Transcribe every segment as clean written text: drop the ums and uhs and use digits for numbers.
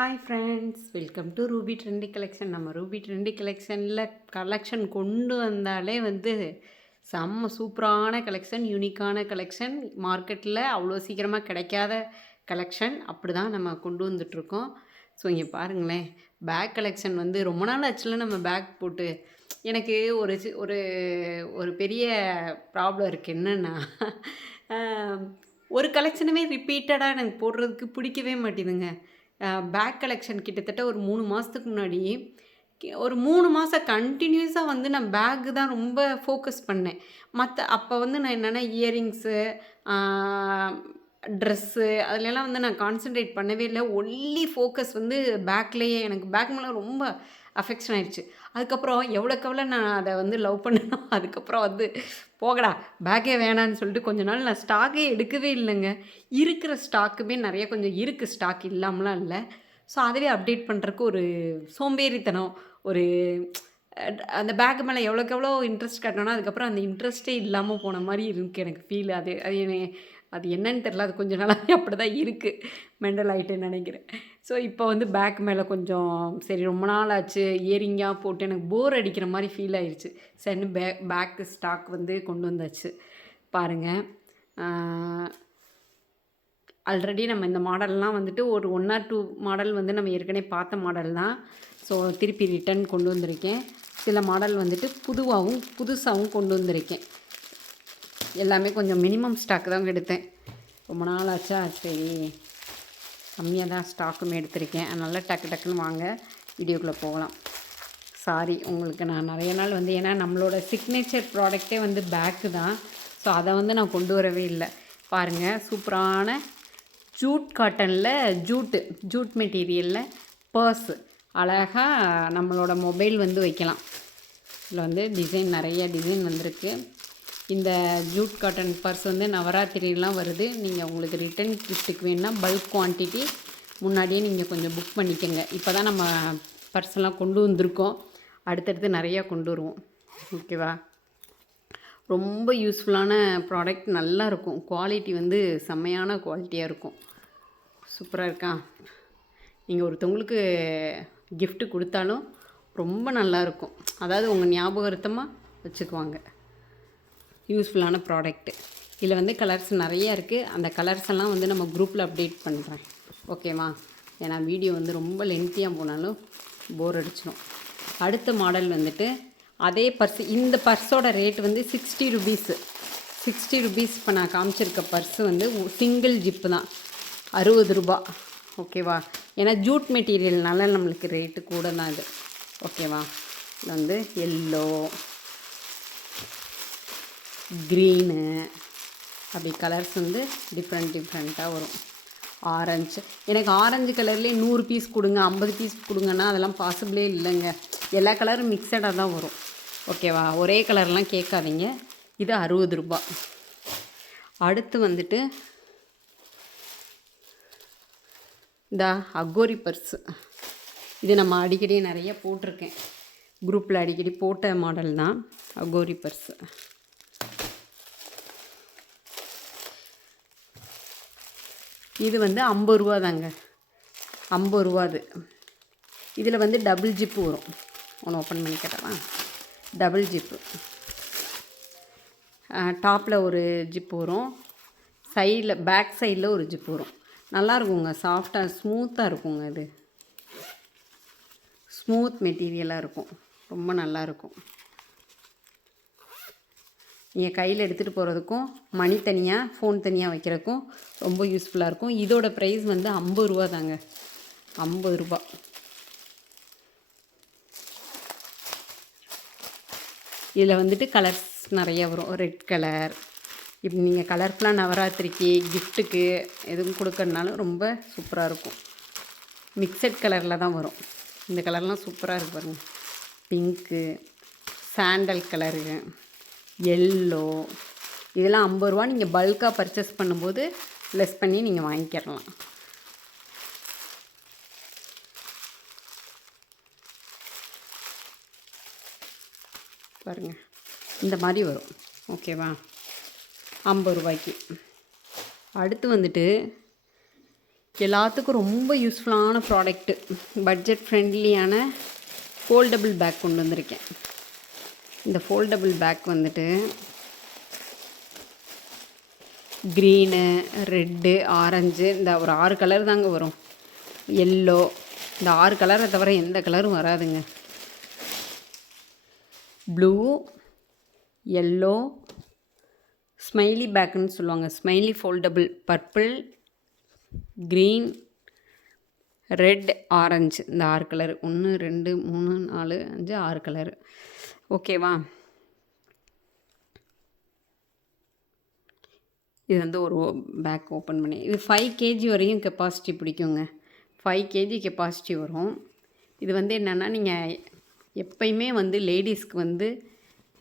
Hi friends, welcome to Ruby trendy collection. நம்ம Ruby trendy கலெக்ஷனில் collection கொண்டு வந்தாலே செம்ம சூப்பரான கலெக்ஷன், யூனிக்கான கலெக்ஷன், மார்க்கெட்டில் அவ்வளோ சீக்கிரமாக கிடைக்காத கலெக்ஷன் அப்படி தான் நம்ம கொண்டு வந்துட்ருக்கோம். ஸோ இங்கே பாருங்களேன், பேக் கலெக்ஷன் ரொம்ப நாள் ஆச்சுல நம்ம பேக் போட்டு. எனக்கு ஒரு ஒரு ஒரு பெரிய ப்ராப்ளம் இருக்குது. என்னென்னா ஒரு கலெக்ஷனுமே ரிப்பீட்டடாக எனக்கு போடுறதுக்கு பிடிக்கவே மாட்டேதுங்க. பேக் கலெக்ஷன் கிட்டத்தட்ட ஒரு 3 மாதத்துக்கு முன்னாடி ஒரு 3 மாதம் கண்டினியூஸாக நான் பேக்கு தான் ரொம்ப ஃபோக்கஸ் பண்ணேன். அப்போ நான் என்னென்னா இயரிங்ஸு, ட்ரெஸ்ஸு அதுலலாம் நான் கான்சன்ட்ரேட் பண்ணவே இல்லை. ஒன்லி ஃபோக்கஸ் பேக்லேயே. எனக்கு பேக் மேலே ரொம்ப அஃபெக்ஷன் ஆயிடுச்சு. அதுக்கப்புறம் எவ்வளோக்கு எவ்வளோ நான் அதை லவ் பண்ணேனோ அதுக்கப்புறம் போகடா பேக்கே வேணான்னு சொல்லிட்டு கொஞ்ச நாள் நான் ஸ்டாக்கே எடுக்கவே இல்லைங்க. இருக்கிற ஸ்டாக்குமே நிறைய கொஞ்சம் இருக்குது, ஸ்டாக் இல்லாமலாம் இல்லை. ஸோ அதுவே அப்டேட் பண்ணுறக்கு ஒரு சோம்பேறித்தனம், ஒரு அந்த பேக் மேலே எவ்வளோக்கு எவ்வளோ இன்ட்ரெஸ்ட் காட்டினோன்னா அதுக்கப்புறம் அந்த இன்ட்ரெஸ்ட்டே இல்லாமல் போன மாதிரி இருக்குது எனக்கு ஃபீல். அது என்னன்னு தெரில. அது கொஞ்சம் நாளாகவே அப்படி தான் இருக்குது. மெண்டல் ஆகிட்டேன்னு நினைக்கிறேன். ஸோ இப்போ பேக் மேலே கொஞ்சம் சரி, ரொம்ப நாள் ஆச்சு இயரிங்காக போட்டு எனக்கு போர் அடிக்கிற மாதிரி ஃபீல் ஆயிடுச்சு. சரி, பேக்கு ஸ்டாக் கொண்டு வந்தாச்சு. பாருங்கள், ஆல்ரெடி நம்ம இந்த மாடல்லாம் ஒரு 1 or 2 மாடல் நம்ம ஏற்கனவே பார்த்த மாடல் தான். ஸோ திருப்பி ரிட்டன் கொண்டு வந்திருக்கேன். சில மாடல் புதுசாகவும் கொண்டு வந்திருக்கேன். எல்லாமே கொஞ்சம் மினிமம் ஸ்டாக் தான் எடுத்தேன். ரொம்ப நாள் ஆச்சா, சரி கம்மியாக தான் ஸ்டாக்குமே எடுத்திருக்கேன். அதனால் டக்குன்னு வாங்க வீடியோக்குள்ளே போகலாம். சாரி, உங்களுக்கு நான் நிறைய நாள் ஏன்னா நம்மளோட சிக்னேச்சர் ப்ராடக்டே பேக்கு தான். ஸோ அதை நான் கொண்டு வரவே இல்லை. பாருங்கள், சூப்பரான ஜூட் காட்டனில் ஜூட் மெட்டீரியலில் பர்ஸு அழகாக நம்மளோட மொபைல் வைக்கலாம். இதில் டிசைன் நிறைய டிசைன் வந்திருக்கு. இந்த ஜூட் காட்டன் பர்ஸ் நவராத்திரிலாம் வருது. நீங்கள் உங்களுக்கு ரிட்டன் கிஃப்ட்டுக்கு வேணுன்னா பல்க் குவான்டிட்டி முன்னாடியே நீங்கள் கொஞ்சம் புக் பண்ணிக்கோங்க. இப்போ தான் நம்ம பர்ஸ்லாம் கொண்டு வந்திருக்கோம். அடுத்தடுத்து நிறையா கொண்டு வருவோம். ஓகேவா? ரொம்ப யூஸ்ஃபுல்லான ப்ராடக்ட், நல்லாயிருக்கும். குவாலிட்டி செம்மையான குவாலிட்டியாக இருக்கும். சூப்பராக இருக்கா? நீங்கள் ஒருத்தவங்களுக்கு கிஃப்ட்டு கொடுத்தாலும் ரொம்ப நல்லாயிருக்கும். அதாவது உங்கள் ஞாபகார்த்தமாக வச்சுக்குவாங்க. யூஸ்ஃபுல்லான ப்ராடக்ட்டு. இதில் கலர்ஸ் நிறையா இருக்குது. அந்த கலர்ஸ் எல்லாம் நம்ம குரூப்பில் அப்டேட் பண்ணுறேன். ஓகேவா? ஏன்னா வீடியோ ரொம்ப லென்த்தியாக போனாலும் போர் அடிச்சிடும். அடுத்த மாடல் அதே பர்ஸ். இந்த பர்ஸோட ரேட் 60 ருபீஸு. 60 ருபீஸ். இப்போ நான் காமிச்சிருக்க பர்ஸு சிங்கிள் ஜிப்பு தான், 60 ரூபா. ஓகேவா? ஏன்னா ஜூட் மெட்டீரியல்னால நம்மளுக்கு ரேட்டு கூட தான் இது. ஓகேவா? இது எல்லோ, க்ரீனு, அப்படி கலர்ஸ் டிஃப்ரெண்ட்டாக வரும். ஆரஞ்சு. எனக்கு ஆரஞ்சு கலர்லேயே 100 பீஸ் கொடுங்க, 50 பீஸ் கொடுங்கன்னா அதெல்லாம் பாசிபிளே இல்லைங்க. எல்லா கலரும் மிக்சடாக தான் வரும். ஓகேவா? ஒரே கலர்லாம் கேட்காதீங்க. இது 60 ரூபா. அடுத்து இந்த அகோரி பர்ஸு. இது நம்ம அடிக்கடி நிறைய போட்டிருக்கேன். குரூப்பில் அடிக்கடி போட்ட மாடல் தான் அகோரி பர்ஸு. இது 50 ரூபா தாங்க. 50 ரூபா அது. இதில் டபுள் ஜிப்பு வரும். ஒன்று ஓப்பன் பண்ணி கேட்டவா? Double zip. டாப்பில் ஒரு ஜிப்பு வரும், சைடில் பேக் சைடில் ஒரு ஜிப்பு வரும். நல்லாயிருக்குங்க. சாஃப்டாக ஸ்மூத்தாக இருக்குங்க. இது ஸ்மூத் மெட்டீரியலாக இருக்கும். ரொம்ப நல்லாயிருக்கும். நீங்கள் கையில் எடுத்துகிட்டு போகிறதுக்கும், மணி தனியாக ஃபோன் தனியாக வைக்கிறதுக்கும் ரொம்ப யூஸ்ஃபுல்லாக இருக்கும். இதோட ப்ரைஸ் 50 ரூபா தாங்க. 50 ரூபா. இதில் கலர்ஸ் நிறைய வரும். Red colour. இப்போ நீங்கள் கலர்ஃபுல்லாக நவராத்திரிக்கு கிஃப்ட்டுக்கு எதுவும் கொடுக்கறனாலும் ரொம்ப சூப்பராக இருக்கும். மிக்சட் கலரில் தான் வரும். இந்த கலர்லாம் சூப்பராக இருக்கு பாருங்கள். Pink, sandal colour, yellow. இதெல்லாம் 50 ரூபா. நீங்கள் பல்காக பர்ச்சேஸ் பண்ணும்போது லெஸ் பண்ணி நீங்கள் வாங்கிக்கிறலாம். பாருங்கள், இந்த மாதிரி வரும். ஓகேவா? 50 ரூபாய்க்கு. அடுத்து எல்லாத்துக்கும் ரொம்ப யூஸ்ஃபுல்லான ப்ராடக்ட்டு, பட்ஜெட் ஃப்ரெண்ட்லியான ஃபோல்டபுள் பேக் கொண்டு வந்திருக்கேன். இந்த ஃபோல்டபுள் பேக் வந்துட்டு க்ரீனு, ரெட்டு, ஆரஞ்சு, இந்த ஒரு 6 கலர் தாங்க வரும். எல்லோ, இந்த 6 கலரை தவிர எந்த கலரும் வராதுங்க. ப்ளூ, எல்லோ, ஸ்மைலி பேக்குன்னு சொல்லுவாங்க, smiley foldable, purple, green, red, orange, இந்த 6 கலரு. 1 2 3 4 5 6 கலரு. ஓகேவா? இது வந்து ஒரு பேக் ஓப்பன் பண்ணி, இது 5 kg வரையும் கெப்பாசிட்டி பிடிக்குங்க. 5 kg கெப்பாசிட்டி வரும். இது வந்து என்னென்னா, நீங்கள் எப்பயுமே வந்து லேடிஸ்க்கு வந்து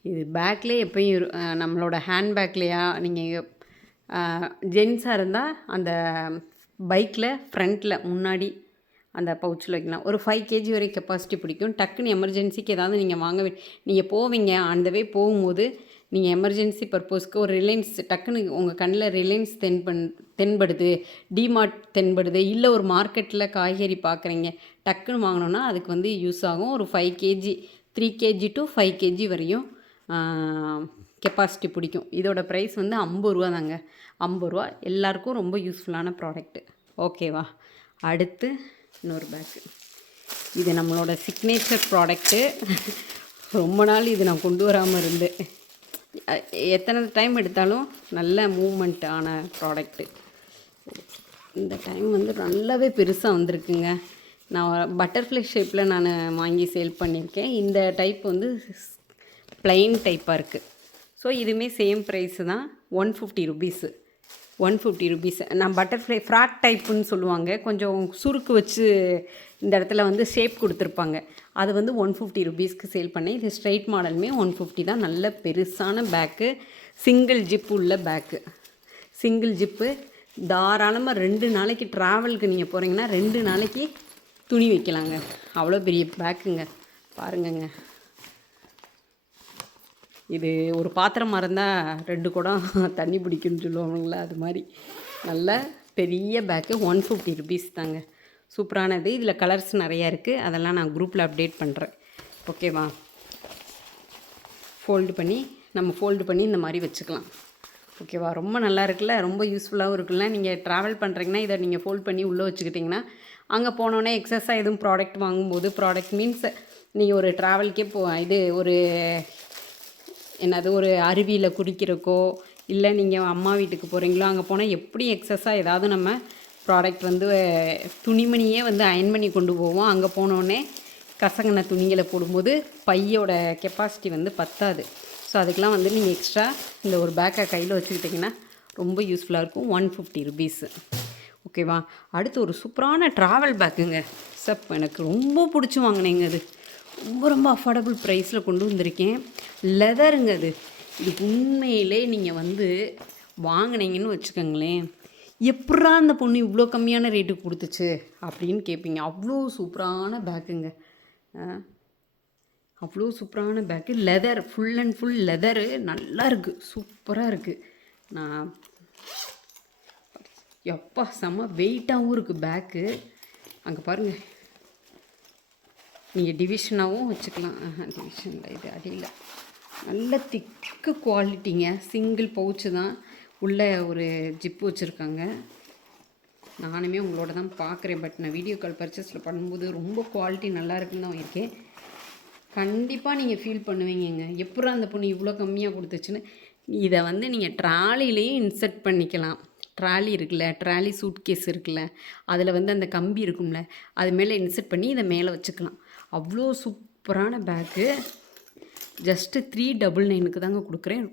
இது பேக்லேயே எப்பயும் நம்மளோட ஹேண்ட் பேக்லையா, நீங்கள் ஜென்ஸாக இருந்தால் அந்த பைக்கில் ஃப்ரண்ட்டில் முன்னாடி அந்த பவுச்சில் வைக்கலாம். ஒரு 5 kg வரை கெப்பாசிட்டி பிடிக்கும். டக்குன்னு எமர்ஜென்சிக்கு ஏதாவது நீங்கள் நீங்கள் போவீங்க, அந்த வே போகும்போது நீங்கள் எமர்ஜென்சி பர்பஸ்க்கு ஒரு ரிலையன்ஸ் டக்குன்னு உங்கள் கண்ணில் ரிலையன்ஸ் தென்படுது, டிமார்ட் தென்படுது, இல்லை ஒரு மார்க்கெட்டில் காய்கறி பார்க்குறீங்க, டக்குன்னு வாங்கினோன்னா அதுக்கு வந்து யூஸ் ஆகும். ஒரு 5 kg 3 kg to 5 kg வரையும் கெப்பாசிட்டி பிடிக்கும். இதோட ப்ரைஸ் வந்து 50 ரூபா தாங்க. 50 ரூபா. எல்லாருக்கும் ரொம்ப யூஸ்ஃபுல்லான ப்ராடக்ட்டு. ஓகேவா? அடுத்து இன்னொரு பேக்கு. இது நம்மளோட சிக்னேச்சர் ப்ராடக்ட்டு. ரொம்ப நாள் இது நான் கொண்டு வராமல் இருந்தேன். எத்தனை டைம் எடுத்தாலும் நல்ல மூவ்மெண்ட் ஆன ப்ராடக்ட்டு. இந்த டைம் வந்து நல்லாவே பெருசாக வந்திருக்குங்க. நான் பட்டர்ஃப்ளை ஷேப்பில் நான் வாங்கி சேல் பண்ணியிருக்கேன். இந்த டைப் வந்து ப்ளைன் டைப்பாக இருக்குது. ஸோ இதுவுமே சேம் ப்ரைஸு தான், 150 ருபீஸு. 150 ருபீஸ். நான் பட்டர்ஃப்ளை ஃப்ராக் டைப்புன்னு சொல்லுவாங்க, கொஞ்சம் சுருக்கு வச்சு இந்த இடத்துல வந்து ஷேப் கொடுத்துருப்பாங்க, அது வந்து 150 ருபீஸ்க்கு சேல் பண்ணேன். இது ஸ்ட்ரைட் மாடலுமே 150 தான். நல்ல பெருசான பேக்கு, சிங்கிள் ஜிப்பு உள்ள பேக்கு. சிங்கிள் ஜிப்பு தாராளமாக 2 நாளைக்கு ட்ராவலுக்கு நீங்கள் போகிறீங்கன்னா 2 நாளைக்கு துணி வைக்கலாங்க. அவ்வளோ பெரிய பேக்குங்க. பாருங்கங்க, இது ஒரு பாத்திரமாக இருந்தால் 2 குடம் தண்ணி பிடிக்குன்னு சொல்லுவாங்களா, அது மாதிரி நல்ல பெரிய பேக்கு. 150 ருபீஸ் தாங்க. சூப்பரானது. இதில் கலர்ஸ் நிறையா இருக்குது, அதெல்லாம் நான் குரூப்பில் அப்டேட் பண்ணுறேன். ஓகேவா? ஃபோல்டு பண்ணி இந்த மாதிரி வச்சுக்கலாம். ஓகேவா? ரொம்ப நல்லா இருக்குல்ல, ரொம்ப யூஸ்ஃபுல்லாகவும் இருக்குல்ல. நீங்கள் ட்ராவல் பண்ணுறீங்கன்னா இதை நீங்கள் ஃபோல்ட் பண்ணி உள்ளே வச்சுக்கிட்டிங்கன்னா, அங்கே போனோடனே எக்ஸஸாக எதுவும் ப்ராடக்ட் வாங்கும்போது, ப்ராடக்ட் மீன்ஸ் நீங்கள் ஒரு ட்ராவல்கே ஒரு என்னது ஒரு அருவியில் குடிக்கிறக்கோ, இல்லை நீங்கள் அம்மா வீட்டுக்கு போகிறீங்களோ, அங்கே போனால் எப்படி எக்ஸஸாக ஏதாவது நம்ம ப்ராடக்ட் வந்து துணிமணியே வந்து அயன் பண்ணி கொண்டு போவோம். அங்கே போனோடனே கசங்கின துணிகளை போடும்போது பையோட கெப்பாசிட்டி வந்து பத்தாது. ஸோ அதுக்கெலாம் வந்து நீங்கள் எக்ஸ்ட்ரா இந்த ஒரு பேக்கை கையில் வச்சுக்கிட்டிங்கன்னா ரொம்ப யூஸ்ஃபுல்லாக இருக்கும். 150 ருபீஸு. ஓகேவா? அடுத்து ஒரு சூப்பரான ட்ராவல் பேக்குங்க. எனக்கு ரொம்ப பிடிச்சி வாங்கினேங்க. அது ரொம்ப அஃபோர்டபுள் ப்ரைஸில் கொண்டு வந்திருக்கேன். லெதருங்க அது. இதுக்கு உண்மையிலே நீங்கள் வந்து வாங்கினீங்கன்னு வச்சுக்கோங்களேன், எப்படா அந்த பொண்ணு இவ்வளோ கம்மியான ரேட்டுக்கு கொடுத்துச்சு அப்படின்னு கேட்பீங்க. அவ்வளோ சூப்பரான பேக்குங்க. அவ்வளோ சூப்பரான bag. Leather, full and full leather. நல்லா இருக்குது, சூப்பராக இருக்குது. நான் எப்பா செம்ம வெயிட்டாகவும் இருக்குது பேக்கு. அங்கே பாருங்கள், நீங்கள் டிவிஷனாகவும் வச்சுக்கலாம். டிவிஷனில் இது அடியில் நல்ல திக்கு குவாலிட்டிங்க. சிங்கிள் பவுச்சு தான், உள்ளே ஒரு ஜிப்பு வச்சுருக்காங்க. நானுமே உங்களோட தான் பார்க்குறேன், பட் நான் வீடியோ கால் பர்ச்சேஸில் பண்ணும்போது ரொம்ப குவாலிட்டி நல்லா இருக்குன்னு தான் இருக்கேன். கண்டிப்பாக நீங்கள் ஃபீல் பண்ணுவீங்கங்க, எப்படா அந்த பொண்ணு இவ்வளோ கம்மியாக கொடுத்துச்சுன்னு. இதை வந்து நீங்கள் ட்ராலிலேயும் இன்சர்ட் பண்ணிக்கலாம். ட்ராலி இருக்குல்ல, ட்ராலி சூட் கேஸ் இருக்குல்ல, அதில் வந்து அந்த கம்பி இருக்கும்ல, அது மேலே இன்சர்ட் பண்ணி இதை மேலே வச்சுக்கலாம். அவ்வளோ சூப்பரான பேக்கு. ஜஸ்ட்டு 399க்கு தாங்க கொடுக்குறேன்.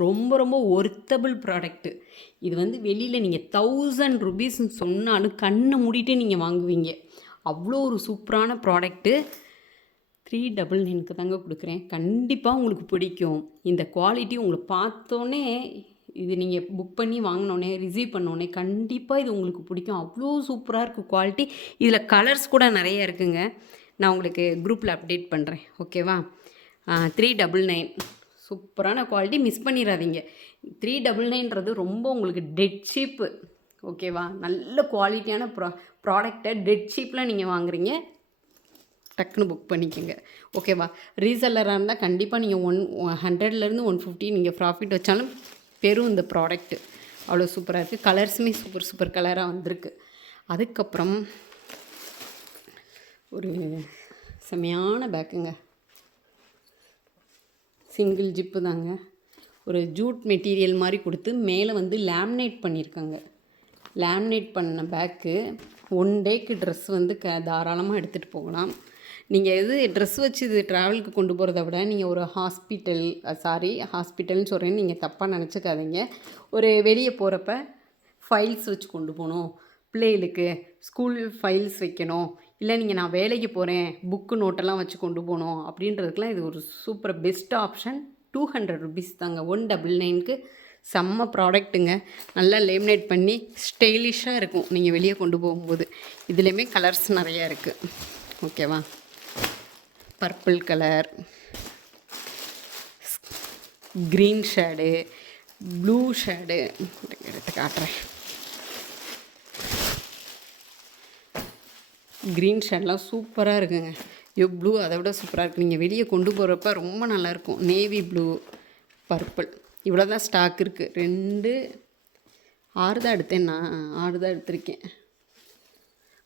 ரொம்ப ரொம்ப ஒர்த்தபிள் ப்ராடக்ட்டு. இது வந்து வெளியில் நீங்கள் 1000 ருபீஸ்ன்னு சொன்னாலும் கண்ணை மூடிட்டு நீங்கள் வாங்குவீங்க. அவ்வளோ ஒரு சூப்பரான ப்ராடக்ட்டு. 399க்கு தாங்க கொடுக்குறேன். கண்டிப்பாக உங்களுக்கு பிடிக்கும். இந்த குவாலிட்டி உங்களுக்கு பார்த்தோன்னே, இது நீங்கள் புக் பண்ணி வாங்கினோன்னே, ரிசீவ் பண்ணோன்னே கண்டிப்பாக இது உங்களுக்கு பிடிக்கும். அவ்வளோ சூப்பராக இருக்குது குவாலிட்டி. இதில் கலர்ஸ் கூட நிறைய இருக்குங்க. நான் உங்களுக்கு குரூப்பில் அப்டேட் பண்ணுறேன். ஓகேவா? 399 சூப்பரான குவாலிட்டி. மிஸ் பண்ணிடாதீங்க. 399ன்றது ரொம்ப உங்களுக்கு டெட் சீப்பு. ஓகேவா? நல்ல குவாலிட்டியான ப்ராடக்ட்டை டெட் சீப்பில் நீங்கள் வாங்குறீங்க, டக்குன்னு புக் பண்ணிக்கோங்க. ஓகேவா? ரீசெல்லராக இருந்தால் கண்டிப்பாக நீங்கள் 100லேருந்து 150 நீங்கள் ப்ராஃபிட் வச்சாலும் பெரும் இந்த ப்ராடக்ட்டு. அவ்வளோ சூப்பராக இருக்குது. கலர்ஸுமே சூப்பர் கலராக வந்திருக்கு. அதுக்கப்புறம் ஒரு செமையான பேக்குங்க. சிங்கிள் ஜிப்பு தாங்க. ஒரு ஜூட் மெட்டீரியல் மாதிரி கொடுத்து மேலே வந்து லேமினேட் பண்ணியிருக்காங்க. லேமினேட் பண்ண பேக்கு 1 டேக்கு ட்ரெஸ் வந்து தாராளமாக எடுத்துகிட்டு போகலாம். நீங்கள் ட்ரெஸ் வச்சு இது ட்ராவலுக்கு கொண்டு போகிறத விட நீங்கள் ஒரு ஹாஸ்பிட்டல்னு சொல்கிறேன்னு நீங்கள் தப்பாக நினச்சிக்காதீங்க. ஒரு வெளியே போகிறப்ப ஃபைல்ஸ் வச்சு கொண்டு போகணும், பிள்ளைகளுக்கு ஸ்கூல் ஃபைல்ஸ் வைக்கணும், இல்லை நான் வேலைக்கு போகிறேன் புக்கு நோட்டெல்லாம் வச்சு கொண்டு போகணும் அப்படின்றதுக்கெலாம் இது ஒரு சூப்பர் பெஸ்ட் ஆப்ஷன். 200 ருபீஸ் தாங்க. 199க்கு செம்ம ப்ராடக்ட்டுங்க. நல்லா லேமினேட் பண்ணி ஸ்டைலிஷாக இருக்கும் நீங்கள் வெளியே கொண்டு போகும்போது. இதுலேயுமே கலர்ஸ் நிறையா இருக்குது. ஓகேவா? Purple colour, green shade, blue shade எடுத்து காட்டுறேன். க்ரீன் ஷேட்லாம் சூப்பராக இருக்குங்க. ப்ளூ அதை விட சூப்பராக இருக்குது. நீங்கள் வெளியே கொண்டு போகிறப்ப ரொம்ப நல்லாயிருக்கும். நேவி ப்ளூ, பர்பிள், இவ்வளோ தான் ஸ்டாக் இருக்குது. 6 தான் எடுத்தேன். நான் 6 தான் எடுத்திருக்கேன்.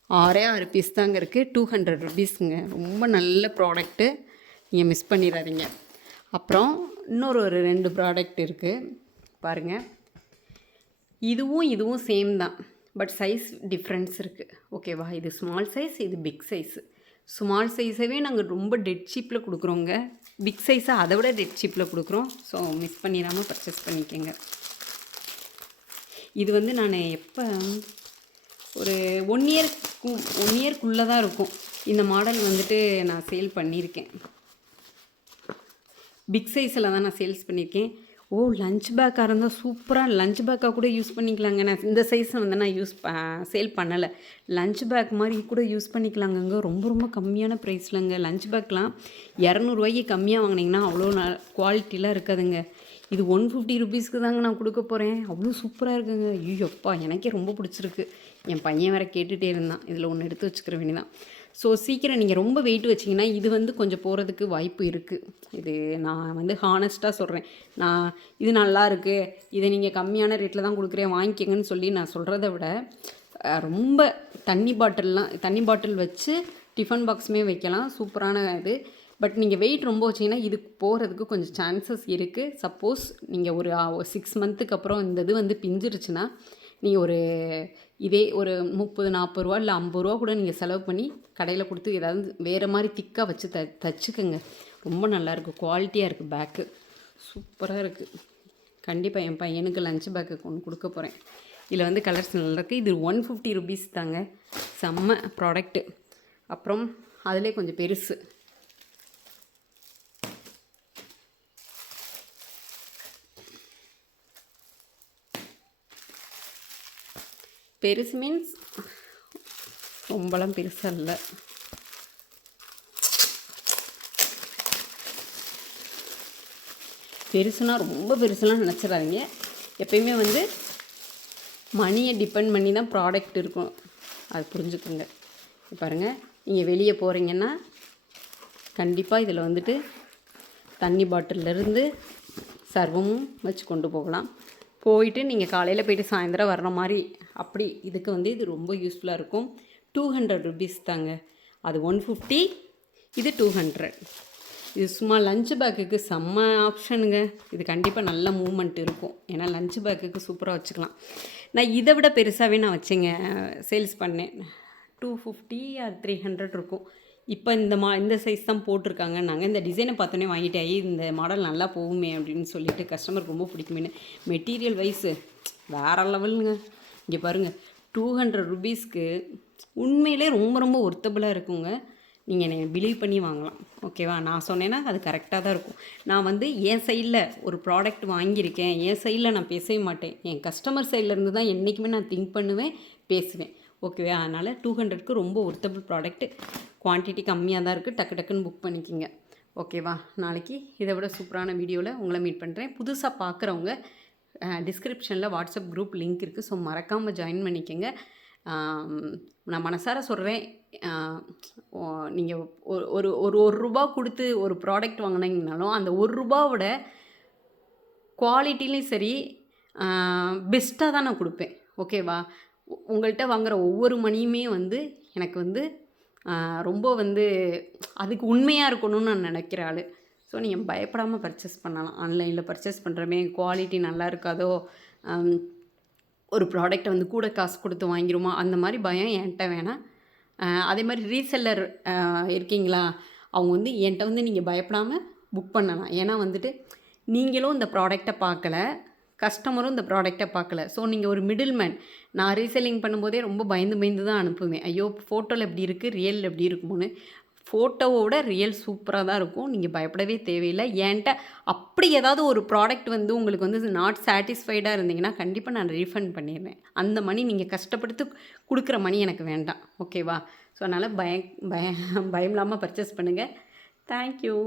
6 பீஸ் தாங்க இருக்குது. 200 ருபீஸுங்க. ரொம்ப நல்ல ப்ராடக்ட்டு, நீங்கள் மிஸ் பண்ணிடாதீங்க. அப்புறம் இன்னொரு 2 ப்ராடக்ட் இருக்குது பாருங்கள். இதுவும் சேம் தான், பட் சைஸ் டிஃப்ரென்ஸ் இருக்குது. ஓகேவா? இது ஸ்மால் சைஸ், இது பிக் சைஸு. ஸ்மால் சைஸவே நாங்கள் ரொம்ப டெட் சீப்பில் கொடுக்குறோங்க. பிக் சைஸை அதை விட டெட் சீப்பில் கொடுக்குறோம். ஸோ மிஸ் பண்ணிடாமல் பர்ச்சேஸ் பண்ணிக்கோங்க. இது வந்து நான் எப்போ ஒரு 1 இயர்க்குள்ளே தான் இருக்கும் இந்த மாடல் வந்துட்டு நான் சேல் பண்ணியிருக்கேன். பிக் சைஸில் தான் நான் சேல்ஸ் பண்ணியிருக்கேன். லஞ்ச் பேக்காக இருந்தால் சூப்பராக லஞ்ச் பேக்காக கூட யூஸ் பண்ணிக்கலாங்க. நான் இந்த சைஸை வந்து நான் சேல் பண்ணலை. லஞ்ச் பேக் மாதிரி கூட யூஸ் பண்ணிக்கலாங்கங்க. ரொம்ப கம்மியான ப்ரைஸ்லங்க. லஞ்ச் பேக்லாம் 200 ரூபாய்க்கு கம்மியாக வாங்கினீங்கன்னா அவ்வளோ குவாலிட்டிலாம் இருக்காதுங்க. இது 150 ருபீஸ்க்கு தாங்க நான் கொடுக்க போகிறேன். அவ்வளோ சூப்பராக இருக்குங்க. ஐயோப்பா, எனக்கே ரொம்ப பிடிச்சிருக்கு. என் பையன் வேறு கேட்டுகிட்டே இருந்தான், இதில் ஒன்று எடுத்து வச்சுக்கிற வேண்டியதான். ஸோ சீக்கிரம் நீங்கள் ரொம்ப வெயிட் வச்சிங்கன்னா இது வந்து கொஞ்சம் போகிறதுக்கு வாய்ப்பு இருக்குது. இது நான் வந்து ஹானஸ்ட்டாக சொல்கிறேன். இது நல்லா இருக்குது, இதை நீங்கள் கம்மியான ரேட்டில் தான் கொடுக்குறேன் வாங்கிக்கங்கன்னு சொல்லி நான் சொல்கிறத விட ரொம்ப தண்ணி பாட்டில் வச்சு டிஃபன் பாக்ஸுமே வைக்கலாம். சூப்பரான இது. பட் நீங்கள் வெயிட் ரொம்ப வச்சிங்கன்னா இது போகிறதுக்கு கொஞ்சம் சான்சஸ் இருக்குது. சப்போஸ் நீங்கள் ஒரு 6 மந்த்துக்கு அப்புறம் இந்த இது வந்து பிஞ்சிருச்சுன்னா நீங்கள் இதே ஒரு 30-40 ரூபா இல்லை 50 ரூபா கூட நீங்கள் செலவு பண்ணி கடையில் கொடுத்து ஏதாவது வேறு மாதிரி திக்காக வச்சு தச்சுக்கோங்க. ரொம்ப நல்லாயிருக்கு, குவாலிட்டியாக இருக்குது. பேக்கு சூப்பராக இருக்குது. கண்டிப்பாக என் பையனுக்கு லஞ்ச் பேக்கு ஒன்று கொடுக்க போகிறேன். இதில் வந்து கலர்ஸ் நல்லாயிருக்கு. இது 150 ருபீஸ் தாங்க. செம்ம ப்ராடக்ட்டு. அப்புறம் அதிலே கொஞ்சம் பெருசு மீன்ஸ் ரொம்பலாம் பெருசாக இல்லை. பெருசுனா ரொம்ப பெருசுலாம் நினச்சிடாதீங்க. எப்பயுமே வந்து மணியை டிபெண்ட் பண்ணி தான் ப்ராடக்ட் இருக்கும், அது புரிஞ்சுக்கோங்க. பாருங்கள், நீங்கள் வெளியே போகிறீங்கன்னா கண்டிப்பாக இதில் வந்துட்டு தண்ணி பாட்டிலேருந்து சர்வமும் வச்சு கொண்டு போகலாம். போயிட்டு நீங்கள் காலையில் போயிட்டு சாயந்தரம் வர்ற மாதிரி அப்படி இதுக்கு வந்து இது ரொம்ப யூஸ்ஃபுல்லாக இருக்கும். 200 ருபீஸ் தாங்க. அது 150, இது 200. இது சும்மா லஞ்ச் பேக்குக்கு செம்ம ஆப்ஷனுங்க. இது கண்டிப்பாக நல்ல மூவ்மெண்ட் இருக்கும். ஏன்னா லஞ்ச் பேக்குக்கு சூப்பராக வச்சுக்கலாம். நான் இதை விட பெருசாகவே நான் வச்சுங்க சேல்ஸ் பண்ணேன். 250 அது 300 இருக்கும். இப்போ இந்த சைஸ் தான் போட்டிருக்காங்க. நாங்கள் இந்த டிசைனை பார்த்தோன்னே வாங்கிட்டேன். இந்த மாடல் நல்லா போகுமே அப்படின்னு சொல்லிட்டு கஸ்டமருக்கு ரொம்ப பிடிக்குமேனு. மெட்டீரியல் வைஸு வேறு லெவலுங்க. இங்கே பாருங்கள், 200 ருபீஸ்க்கு உண்மையிலே ரொம்ப ஒர்த்தபுளாக இருக்குங்க. நீங்கள் என்னை பிலீவ் பண்ணி வாங்கலாம். ஓகேவா? நான் சொன்னேன்னா அது கரெக்டாக தான் இருக்கும். நான் வந்து என் சைடில் ஒரு ப்ராடக்ட் வாங்கியிருக்கேன், என் சைடில் நான் பேசவே மாட்டேன். என் கஸ்டமர் சைட்லேருந்து தான் என்றைக்குமே நான் திங்க் பண்ணுவேன், பேசுவேன். ஓகேவா? அதனால் 200க்கு ரொம்ப ஒர்த்தபுள் ப்ராடக்ட்டு. குவான்டிட்டி கம்மியாக தான் இருக்குது. டக்குன்னு புக் பண்ணிக்கிங்க. ஓகேவா? நாளைக்கு இதை விட சூப்பரான வீடியோவில் உங்களை மீட் பண்ணுறேன். புதுசாக பார்க்குறவங்க டிஸ்கிரிப்ஷனில் வாட்ஸ்அப் குரூப் லிங்க் இருக்குது. ஸோ மறக்காமல் ஜாயின் பண்ணிக்கோங்க. நான் மனசார சொல்கிறேன், நீங்கள் ஒரு ஒரு ஒரு ரூபா கொடுத்து ஒரு ப்ராடக்ட் வாங்கினீங்கனாலும் அந்த ஒரு ரூபாவோட குவாலிட்டிலையும் சரி பெஸ்ட்டாக தான் நான் கொடுப்பேன். ஓகேவா? உங்கள்கிட்ட வாங்குகிற ஒவ்வொரு மணியுமே வந்து எனக்கு வந்து ரொம்ப வந்து அதுக்கு உண்மையாக இருக்கணும்னு நான் நினைக்கிற ஆள். ஸோ நீங்கள் பயப்படாமல் பர்ச்சேஸ் பண்ணலாம். ஆன்லைனில் பர்ச்சேஸ் பண்ணுறமே குவாலிட்டி நல்லா இருக்காதோ, ஒரு ப்ராடக்ட்டை வந்து கூட காசு கொடுத்து வாங்கிருமா, அந்த மாதிரி பயம் என்கிட்ட வேணாம். அதே மாதிரி ரீசெல்லர் இருக்கீங்களா, அவங்க வந்து என்கிட்ட வந்து நீங்கள் பயப்படாமல் புக் பண்ணலாம். ஏன்னா வந்துட்டு நீங்களும் இந்த ப்ராடக்டை பார்க்கல, கஸ்டமரும் இந்த ப்ராடக்டை பார்க்கல. ஸோ நீங்கள் ஒரு மிடில் மேன். நான் ரீசெல்லிங் பண்ணும்போதே ரொம்ப பயந்து தான் அனுப்புவேன். ஐயோ ஃபோட்டோவில் எப்படி இருக்குது, ரியல் எப்படி இருக்குமோன்னு. ஃபோட்டோவோட ரியல் சூப்பராக தான் இருக்கும். நீங்கள் பயப்படவே தேவையில்லை. என்கிட்ட அப்படி ஏதாவது ஒரு ப்ராடக்ட் வந்து உங்களுக்கு வந்து நாட் சாட்டிஸ்ஃபைடாக இருந்தீங்கன்னா கண்டிப்பாக நான் ரீஃபண்ட் பண்ணிடுவேன். அந்த மணி நீங்கள் கஷ்டப்படுத்தி கொடுக்குற மணி எனக்கு வேண்டாம். ஓகேவா? ஸோ அதனால் பயம் இல்லாமல் பர்ச்சேஸ் பண்ணுங்கள். தேங்க்யூ.